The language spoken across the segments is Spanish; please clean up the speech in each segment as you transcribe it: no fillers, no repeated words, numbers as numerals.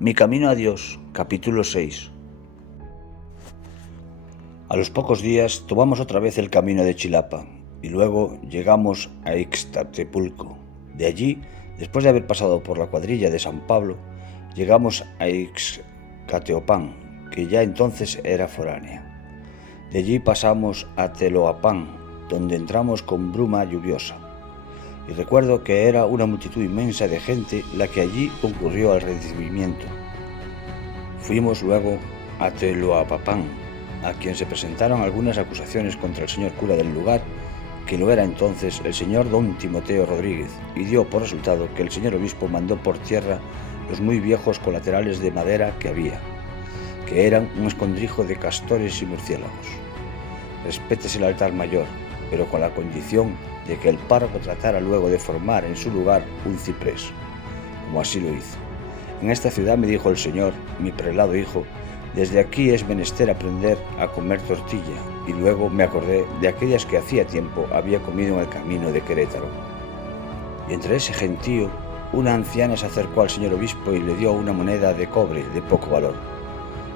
Mi camino a Dios, capítulo 6. A los pocos días tomamos otra vez el camino de Chilapa y luego llegamos a Ixtapulco. De allí, después de haber pasado por la cuadrilla de San Pablo, llegamos a Ixcateopan, que ya entonces era foránea. De allí pasamos a Teloapán, donde entramos con bruma lluviosa. Y recuerdo que era una multitud inmensa de gente la que allí concurrió al recibimiento. Fuimos luego a Teloapapán, a quien se presentaron algunas acusaciones contra el señor cura del lugar, que lo era entonces el señor don Timoteo Rodríguez, y dio por resultado que el señor obispo mandó por tierra los muy viejos colaterales de madera que había, que eran un escondrijo de castores y murciélagos. Respétese el altar mayor, pero con la condición de que el párroco tratara luego de formar en su lugar un ciprés, como así lo hizo. En esta ciudad me dijo el señor, mi prelado hijo, desde aquí es menester aprender a comer tortilla, y luego me acordé de aquellas que hacía tiempo había comido en el camino de Querétaro. Y entre ese gentío, una anciana se acercó al señor obispo y le dio una moneda de cobre de poco valor,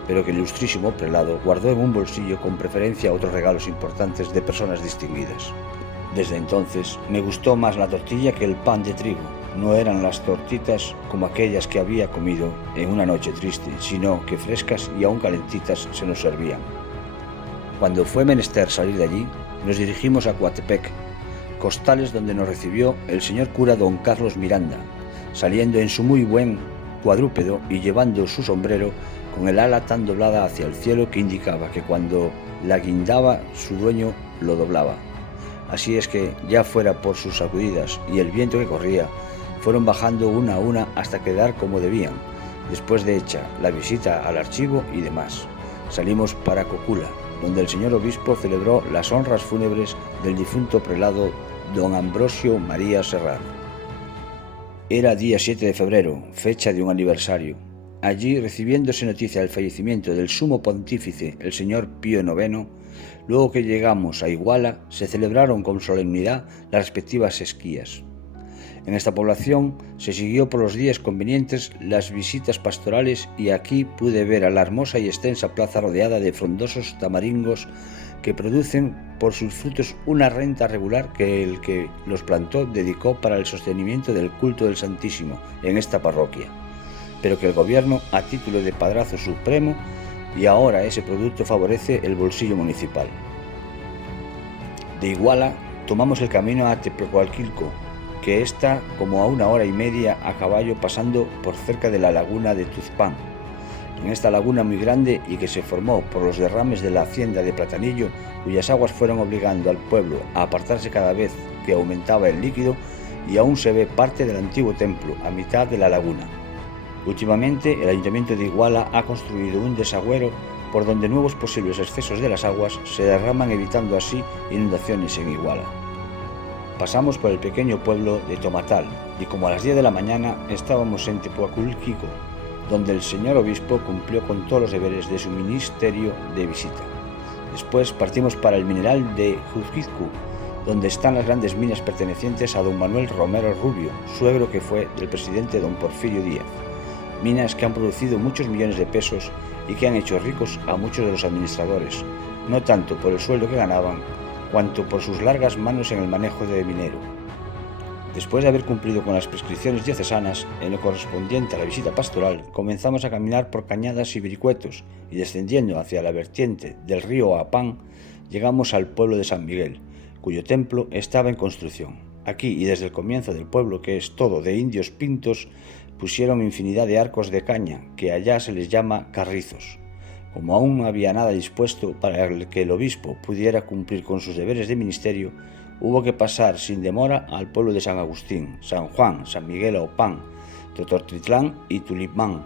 pero que el ilustrísimo prelado guardó en un bolsillo con preferencia a otros regalos importantes de personas distinguidas. Desde entonces me gustó más la tortilla que el pan de trigo. No eran las tortitas como aquellas que había comido en una noche triste, sino que frescas y aún calentitas se nos servían. Cuando fue menester salir de allí, nos dirigimos a Coatepec, costales donde nos recibió el señor cura don Carlos Miranda, saliendo en su muy buen cuadrúpedo y llevando su sombrero con el ala tan doblada hacia el cielo que indicaba que cuando la guindaba su dueño lo doblaba. Así es que, ya fuera por sus sacudidas y el viento que corría, fueron bajando una a una hasta quedar como debían, después de hecha la visita al archivo y demás. Salimos para Cocula, donde el señor obispo celebró las honras fúnebres del difunto prelado don Ambrosio María Serrano. Era día 7 de febrero, fecha de un aniversario. Allí, recibiéndose noticia del fallecimiento del sumo pontífice, el señor Pío IX, luego que llegamos a Iguala, se celebraron con solemnidad las respectivas esquías. En esta población se siguió por los días convenientes las visitas pastorales y aquí pude ver a la hermosa y extensa plaza rodeada de frondosos tamaringos que producen por sus frutos una renta regular que el que los plantó dedicó para el sostenimiento del culto del Santísimo en esta parroquia, pero que el gobierno, a título de padrazo supremo, y ahora ese producto favorece el bolsillo municipal. De Iguala tomamos el camino a Tepecualquilco, que está como a 1 hora y media a caballo pasando por cerca de la laguna de Tuzpán. En esta laguna muy grande y que se formó por los derrames de la hacienda de Platanillo, cuyas aguas fueron obligando al pueblo a apartarse cada vez que aumentaba el líquido, y aún se ve parte del antiguo templo a mitad de la laguna. Últimamente, el Ayuntamiento de Iguala ha construido un desagüero por donde nuevos posibles excesos de las aguas se derraman, evitando así inundaciones en Iguala. Pasamos por el pequeño pueblo de Tomatal y como a las 10 de la mañana estábamos en Tepecualquilco, donde el señor obispo cumplió con todos los deberes de su ministerio de visita. Después partimos para el mineral de Juzquizcu, donde están las grandes minas pertenecientes a don Manuel Romero Rubio, suegro que fue del presidente don Porfirio Díaz. Minas que han producido muchos millones de pesos y que han hecho ricos a muchos de los administradores, no tanto por el sueldo que ganaban, cuanto por sus largas manos en el manejo de minero. Después de haber cumplido con las prescripciones diocesanas en lo correspondiente a la visita pastoral, comenzamos a caminar por cañadas y vericuetos y descendiendo hacia la vertiente del río Apán, llegamos al pueblo de San Miguel, cuyo templo estaba en construcción. Aquí y desde el comienzo del pueblo, que es todo de indios pintos, pusieron infinidad de arcos de caña, que allá se les llama carrizos. Como aún no había nada dispuesto para que el obispo pudiera cumplir con sus deberes de ministerio, hubo que pasar sin demora al pueblo de San Agustín, San Juan, San Miguel Opán, Totortitlán y Tulipán.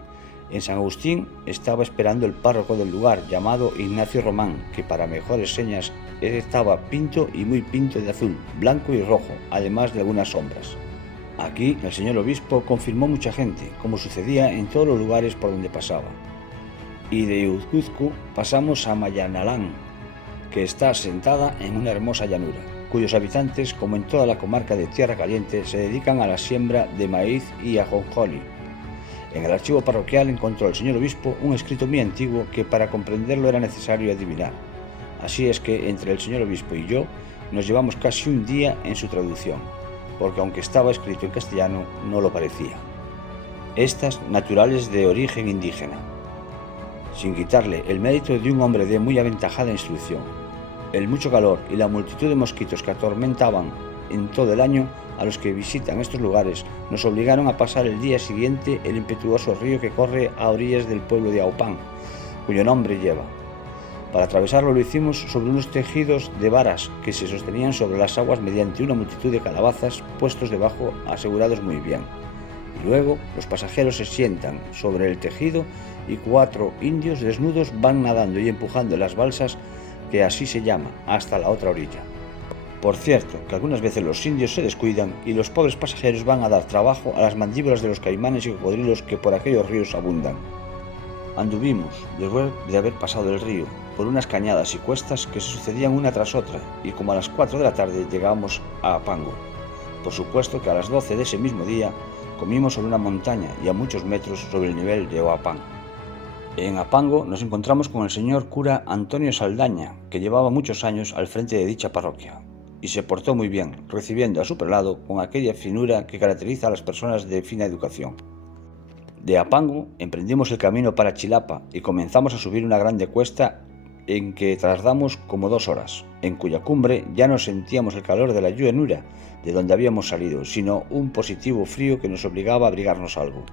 En San Agustín estaba esperando el párroco del lugar, llamado Ignacio Román, que para mejores señas estaba pinto y muy pinto de azul, blanco y rojo, además de algunas sombras. Aquí el señor obispo confirmó mucha gente, como sucedía en todos los lugares por donde pasaba. Y de Uzcuzcu pasamos a Mayanalán, que está asentada en una hermosa llanura, cuyos habitantes, como en toda la comarca de Tierra Caliente, se dedican a la siembra de maíz y ajonjolí. En el archivo parroquial encontró el señor obispo un escrito muy antiguo que para comprenderlo era necesario adivinar. Así es que entre el señor obispo y yo nos llevamos casi un día en su traducción, porque aunque estaba escrito en castellano, no lo parecía. Estas naturales de origen indígena, sin quitarle el mérito de un hombre de muy aventajada instrucción. El mucho calor y la multitud de mosquitos que atormentaban en todo el año a los que visitan estos lugares nos obligaron a pasar el día siguiente el impetuoso río que corre a orillas del pueblo de Aupán, cuyo nombre lleva. Para atravesarlo lo hicimos sobre unos tejidos de varas que se sostenían sobre las aguas mediante una multitud de calabazas puestos debajo asegurados muy bien. Y luego los pasajeros se sientan sobre el tejido y 4 indios desnudos van nadando y empujando las balsas, que así se llama, hasta la otra orilla. Por cierto, que algunas veces los indios se descuidan y los pobres pasajeros van a dar trabajo a las mandíbulas de los caimanes y cocodrilos que por aquellos ríos abundan. Anduvimos, después de haber pasado el río, por unas cañadas y cuestas que se sucedían una tras otra, y como a las 4 de la tarde llegamos a Apango. Por supuesto que a las 12 de ese mismo día comimos sobre una montaña y a muchos metros sobre el nivel de Oapán. En Apango nos encontramos con el señor cura Antonio Saldaña, que llevaba muchos años al frente de dicha parroquia, y se portó muy bien, recibiendo a su prelado con aquella finura que caracteriza a las personas de fina educación. De Apango emprendimos el camino para Chilapa y comenzamos a subir una grande cuesta en que tardamos como 2 horas, en cuya cumbre ya no sentíamos el calor de la llanura de donde habíamos salido, sino un positivo frío que nos obligaba a abrigarnos algo.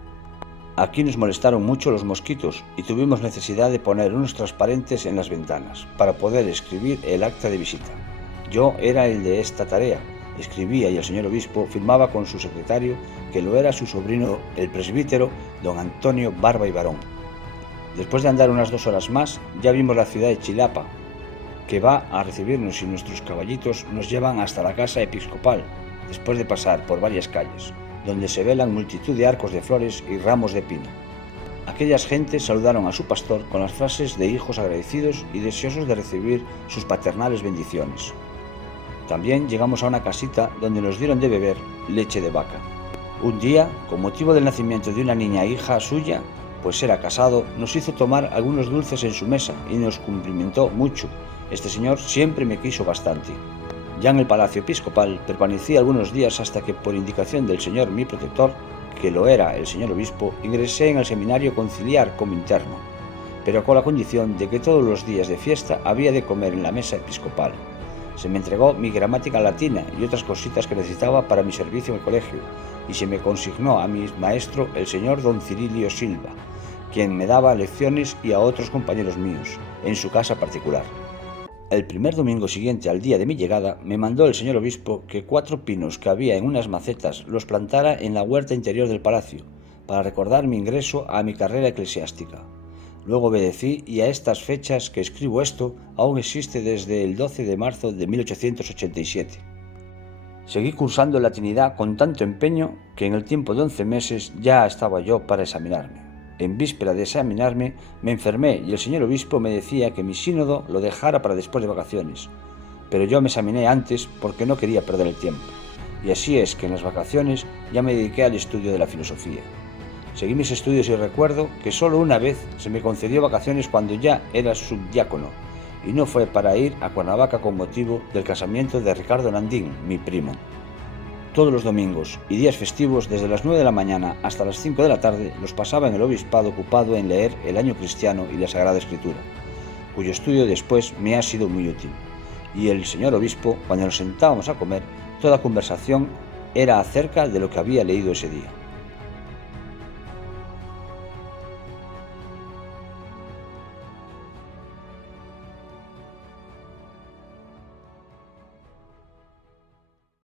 Aquí nos molestaron mucho los mosquitos y tuvimos necesidad de poner unos transparentes en las ventanas para poder escribir el acta de visita. Yo era el de esta tarea, escribía y el señor obispo firmaba con su secretario, que lo era su sobrino, el presbítero don Antonio Barba y Barón. Después de andar unas 2 horas más, ya vimos la ciudad de Chilapa, que va a recibirnos y nuestros caballitos nos llevan hasta la casa episcopal, después de pasar por varias calles, donde se velan multitud de arcos de flores y ramos de pino. Aquellas gentes saludaron a su pastor con las frases de hijos agradecidos y deseosos de recibir sus paternales bendiciones. También llegamos a una casita donde nos dieron de beber leche de vaca. Un día, con motivo del nacimiento de una niña hija suya, pues era casado, nos hizo tomar algunos dulces en su mesa y nos cumplimentó mucho. Este señor siempre me quiso bastante. Ya en el palacio episcopal permanecí algunos días hasta que, por indicación del señor mi protector, que lo era el señor obispo, ingresé en el seminario conciliar como interno, pero con la condición de que todos los días de fiesta había de comer en la mesa episcopal. Se me entregó mi gramática latina y otras cositas que necesitaba para mi servicio en el colegio, y se me consignó a mi maestro, el señor don Cirilio Silva, quien me daba lecciones, y a otros compañeros míos, en su casa particular. El primer domingo siguiente al día de mi llegada, me mandó el señor obispo que 4 pinos que había en unas macetas los plantara en la huerta interior del palacio, para recordar mi ingreso a mi carrera eclesiástica. Luego obedecí, y a estas fechas que escribo esto, aún existe desde el 12 de marzo de 1887. Seguí cursando latinidad con tanto empeño que en el tiempo de 11 meses ya estaba yo para examinarme. En víspera de examinarme me enfermé y el señor obispo me decía que mi sínodo lo dejara para después de vacaciones, pero yo me examiné antes porque no quería perder el tiempo, y así es que en las vacaciones ya me dediqué al estudio de la filosofía. Seguí mis estudios y recuerdo que solo una vez se me concedió vacaciones cuando ya era subdiácono, y no fue para ir a Cuernavaca con motivo del casamiento de Ricardo Nandín, mi primo. Todos los domingos y días festivos, desde las 9 de la mañana hasta las 5 de la tarde, los pasaba en el obispado ocupado en leer el Año Cristiano y la Sagrada Escritura, cuyo estudio después me ha sido muy útil. Y el señor obispo, cuando nos sentábamos a comer, toda conversación era acerca de lo que había leído ese día.